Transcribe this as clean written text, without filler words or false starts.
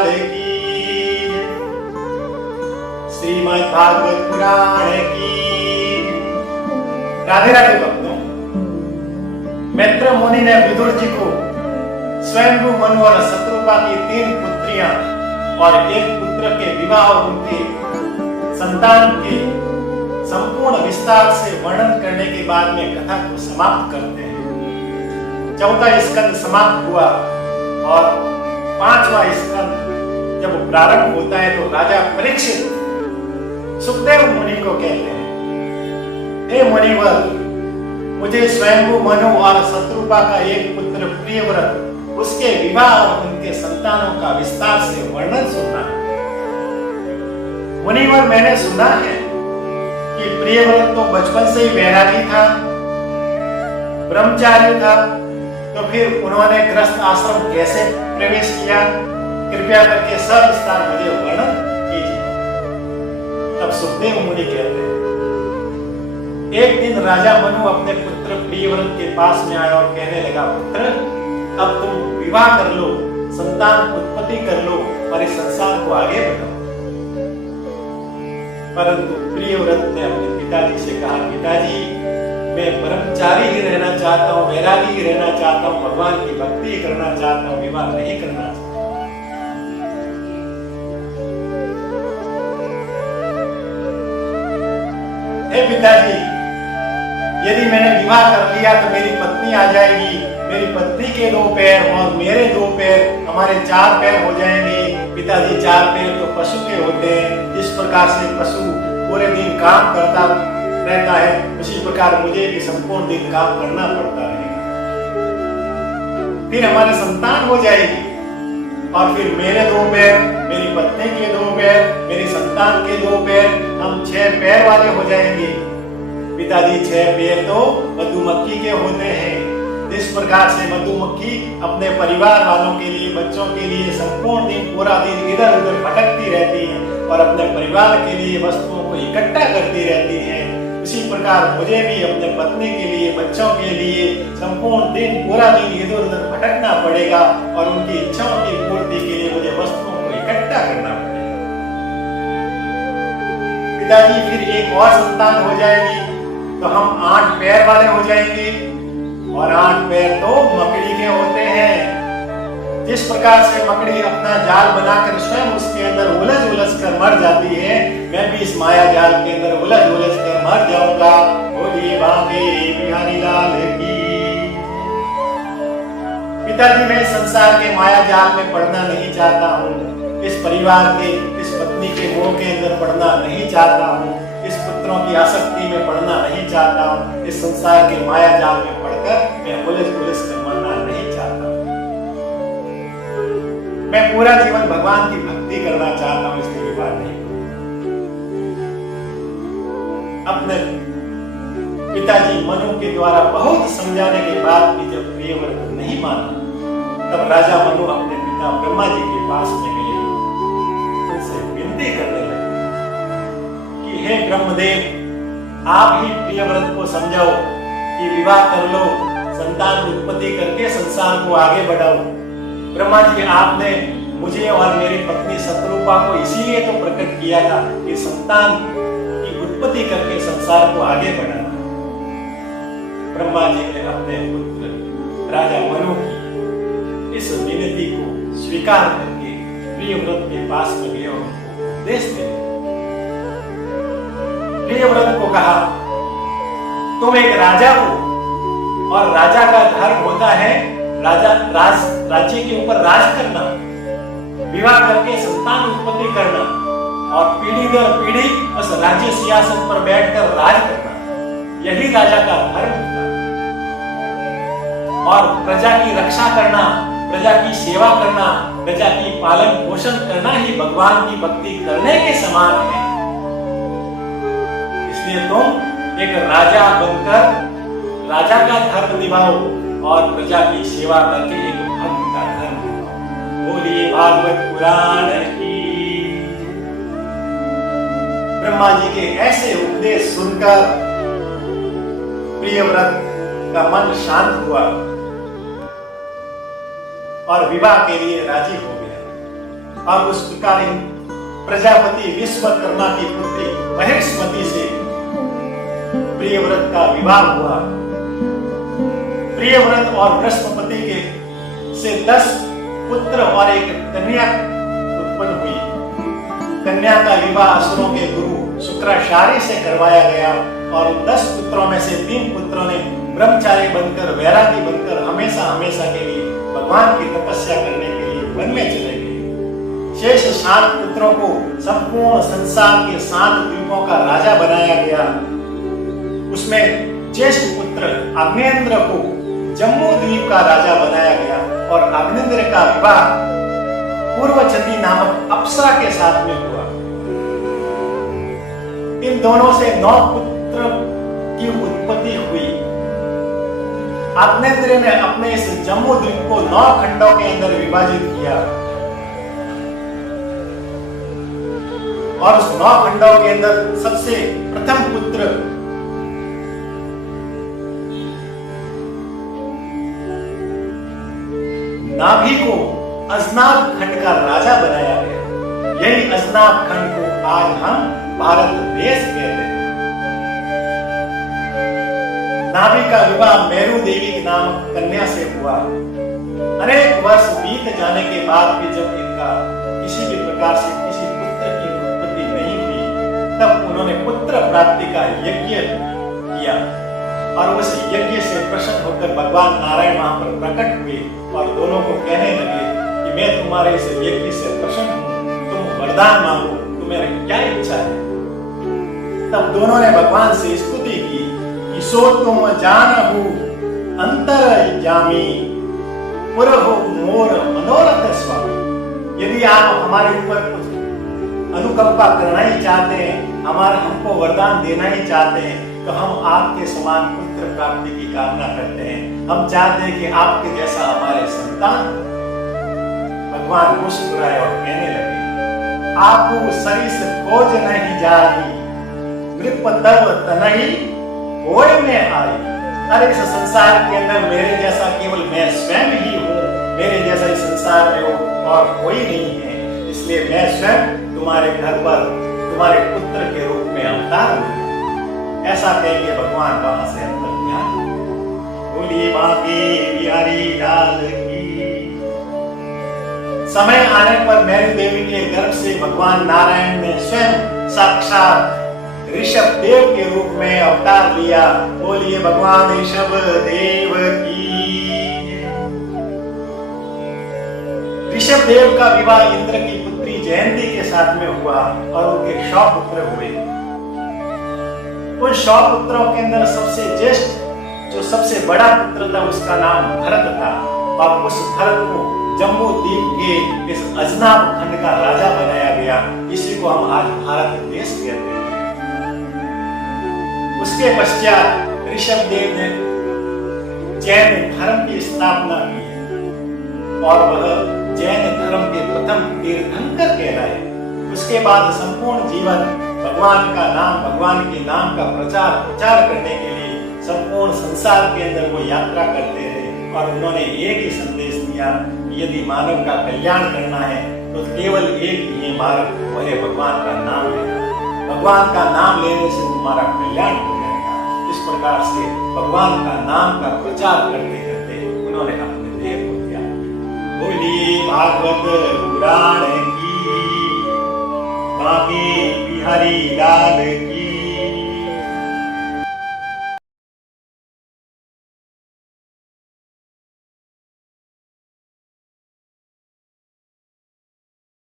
लाल की, श्रीमद् भागवत पुराण की। राधे राधे भक्तों, मैत्र मुनि ने विदुर जी को स्वयंभू मनु और शत्रुपा की 3 पुत्रियां और 1 पुत्र के विवाह और उनके संतान के संपूर्ण विस्तार से वर्णन करने के बाद में कथा को समाप्त करते हैं। 4वां स्कंद समाप्त हुआ और 5वां स्कंद जब प्रारंभ होता है तो राजा परीक्षित सुखदेव मुनि को कहते हैं, हे मुनिवर, मुझे स्वयंभू मनु और शत्रुपा का 1 पुत्र प्रियव्रत, उसके विवाह और उनके संतानों का विस्तार से वर्णन सुनना है। मुनिवर, मैंने सुना है कि प्रियव्रत तो बचपन से ही वैरागी था, ब्रह्मचारी था, तो फिर उन्होंने गृहस्थ आश्रम कैसे प्रवेश किया? कृपया करके सविस्तार मुझे वर्णन कीजिए। तब सुखदेव मुनि कहते हैं, एक दिन राजा मनु अपने पुत्र प्रियव्रत के पास में आया और कहने लगा, पुत्र, अब तुम विवाह कर लो, संतान उत्पत्ति कर लो और इस संसार को आगे बढ़ाओ। परंतु प्रियव्रत ने अपने पिताजी से कहा, पिताजी, मैं ब्रह्मचारी ही रहना चाहता हूँ, वैरागी ही रहना चाहता हूँ, भगवान की भक्ति ही करना चाहता हूँ, विवाह नहीं करना चाहता। हे पिताजी, यदि मैंने विवाह कर लिया तो मेरी पत्नी आ जाएगी, मेरी पत्नी के 2 पैर और मेरे 2 पैर, हमारे 4 पैर हो जाएंगे। पिताजी, 4 पैर तो पशु के होते हैं, जिस प्रकार से पशु पूरे दिन काम करता रहता है, उसी प्रकार मुझे भी संपूर्ण दिन काम करना पड़ता रहेगा। फिर हमारे संतान हो जाएगी और फिर मेरे 2 पैर, मेरी पत्नी के 2 पैर, मेरी संतान के 2 पैर, हम 6 पैर वाले हो जाएंगे। पिताजी, 6 पैर तो मधुमक्खी के होते हैं। जिस प्रकार से मधुमक्खी अपने परिवार वालों के लिए, बच्चों के लिए संपूर्ण दिन, पूरा दिन इधर उधर भटकती रहती है और अपने परिवार के लिए वस्तुओं को इकट्ठा करती रहती है, उसी प्रकार मुझे भी अपने पत्नी के लिए, बच्चों के लिए संपूर्ण दिन, पूरा दिन इधर उधर भटकना पड़ेगा और उनकी इच्छाओं की पूर्ति के लिए मुझे वस्तुओं को इकट्ठा करना पड़ेगा। पिताजी, फिर एक और संतान हो जाएगी तो हम 8 पैर वाले हो जाएंगे और 8 पैर तो मकड़ी के होते हैं। जिस प्रकार से मकड़ी अपना जाल बनाकर स्वयं उसके अंदर उलझ कर मर जाती है, मैं भी इस माया जाल के अंदर उलझ कर मर जाऊंगा। बोलिए बांके बिहारी लाल की। पिताजी, मैं संसार के माया जाल में पड़ना नहीं चाहता हूँ, इस परिवार के, इस पत्नी के मोह के अंदर पड़ना नहीं चाहता हूँ, इस पुत्रों की आसक्ति में पड़ना नहीं चाहता हूँ, इस संसार के माया जाल में पड़कर मैं उलझ कर मरना नहीं चाहता। मैं पूरा जीवन भगवान की भक्ति करना चाहता हूँ, इसलिए विवाह नहीं करूंगा। अपने पिताजी मनु के द्वारा बहुत समझाने के बाद भी जब प्रियव्रत नहीं माना, तब राजा मनु अपने पिता ब्रह्मा जी के पास में गए, उनसे विनती करने लगे कि हे ब्रह्मदेव, आप ही प्रियव्रत को समझाओ कि विवाह कर लो, संतान उत्पत्ति करके संसार को आगे बढ़ाओ। ब्रह्मा जी, आपने मुझे और मेरी पत्नी शत्रुपा को इसीलिए तो प्रकट किया था कि संतान की उत्पत्ति करके संसार को आगे बढ़ाना। ब्रह्मा जी ने अपने पुत्र राजा मनु की इस विनती को स्वीकार करके प्रियव्रत के पास में गए और उनको उपदेश दिया। प्रियव्रत को कहा, तुम एक राजा हो और राजा का धर्म होता है राज्य के ऊपर राज करना, विवाह करके संतान उत्पत्ति करना और पीढ़ी दर पीढ़ी उस राज्य सियासत पर बैठकर राज करना, यही राजा का धर्म होता है। और प्रजा की रक्षा करना, प्रजा की सेवा करना, प्रजा की पालन पोषण करना ही भगवान की भक्ति करने के समान है। इसलिए तुम एक राजा बनकर राजा का धर्म निभाओ और प्रजा की सेवा करके एक भक्त का धर्म निभाओ। बोलिए भागवत पुराण की। ब्रह्मा जी के ऐसे उपदेश सुनकर प्रियव्रत का मन शांत हुआ और विवाह के लिए राजी हो गया और उस प्रकार प्रजापति विश्वकर्मा की पुत्री महेश्वती से प्रियव्रत का विवाह हुआ। प्रियव्रत और बृहस्पति के से 10 पुत्र और एक कन्या उत्पन्न हुई। कन्या का विवाह असुरों के गुरु शुक्राचार्य से करवाया गया और 10 पुत्रों में से 3 पुत्रों ने ब्रह्मचारी बनकर, वैरागी बनकर हमेशा हमेशा के लिए भगवान की तपस्या करने के लिए वन में चले गए। शेष 7 पुत्रों को संपूर्ण संसार के 7 द्वीपों का राजा बनाया गया। उसमें ज्येष्ठ पुत्र अग्नेंद्र को जम्मू द्वीप का राजा बनाया गया और अग्नेंद्र का विवाह पूर्वचंदी नामक अप्सरा के साथ में हुआ। इन दोनों से 9 पुत्र की उत्पत्ति हुई। अग्नेंद्र ने अपने इस जम्मू द्वीप को 9 खंडों के अंदर विभाजित किया और उस 9 खंडों के अंदर सबसे प्रथम पुत्र नाभि को अजनाब खंड का राजा बनाया गया। यही अजनाब खंड को आज हम भारत देश कहते हैं। नाभि का विवाह मेरू देवी के नाम कन्या से हुआ। अनेक वर्ष बीत जाने के बाद भी जब इनका किसी भी प्रकार से किसी पुत्र की उत्पत्ति नहीं हुई, तब उन्होंने पुत्र प्राप्ति का यज्ञ किया और उस यज्ञ से प्रसन्न होकर भगवान नारायण वहां पर प्रकट हुए और दोनों को कहने लगे कि मैं तुम्हारे इस यज्ञ से प्रसन्न हूं, तुम वरदान मांगो, तुम्हें क्या इच्छा है। तब दोनों ने भगवान से स्तुति की कि सो तुम जानहु अंतर जामी पुरहु मोर मनोरथ स्वामी। यदि आप हमारे ऊपर कुछ अनुकंपा करना ही चाहते हैं, हमको वरदान देना ही चाहते हैं, तो हम आपके समान पुत्र प्राप्ति की कामना करते हैं। हम चाहते हैं कि आपके जैसा हमारे संतान। भगवान मुस्कुराए और कहने लगे, आपको सरिस खोज नहीं जाई, नृप तव तनहि होय में आई। अरे इस संसार के अंदर मेरे जैसा केवल मैं स्वयं ही हूँ, मेरे जैसा इस संसार में और कोई नहीं है, इसलिए मैं स्वयं तुम्हारे घर पर तुम्हारे पुत्र के रूप में अवतार हूँ। ऐसा कह के भगवान वहां से अंतर्ध्यान। बोलिए बांके बिहारी लाल की। समय आने पर मेरू देवी के गर्भ से भगवान नारायण ने स्वयं साक्षात ऋषभ देव के रूप में अवतार लिया। बोलिए भगवान ऋषभ देव की। ऋषभ देव का विवाह इंद्र की पुत्री जयंती के साथ में हुआ और उनके 100 पुत्र हुए। उन 100 पुत्रों के अंदर सबसे ज्येष्ठ जो सबसे बड़ा पुत्र था उसका नाम भरत था और उस भरत को जम्मू द्वीप के इस अजनाब खंड का राजा बनाया गया। इसी को हम आज भारत देश कहते हैं। उसके पश्चात ऋषभ देव ने जैन धर्म की स्थापना की और वह जैन धर्म के प्रथम तीर्थंकर कहलाए। उसके बाद संपूर्ण जीवन भगवान का नाम, भगवान के नाम का प्रचार करने के लिए संपूर्ण संसार के अंदर वो यात्रा करते रहे और उन्होंने एक ही संदेश दिया, यदि मानव का कल्याण करना है तो केवल एक ही मार्ग, वह है भगवान का नाम लेना। भगवान का नाम लेने से तुम्हारा कल्याण हो जाएगा। इस प्रकार से भगवान का नाम का प्रचार करते करते उन्होंने अपने देह को दिया। बोलिए भागवत पुराण की, बांके बिहारी लाल की।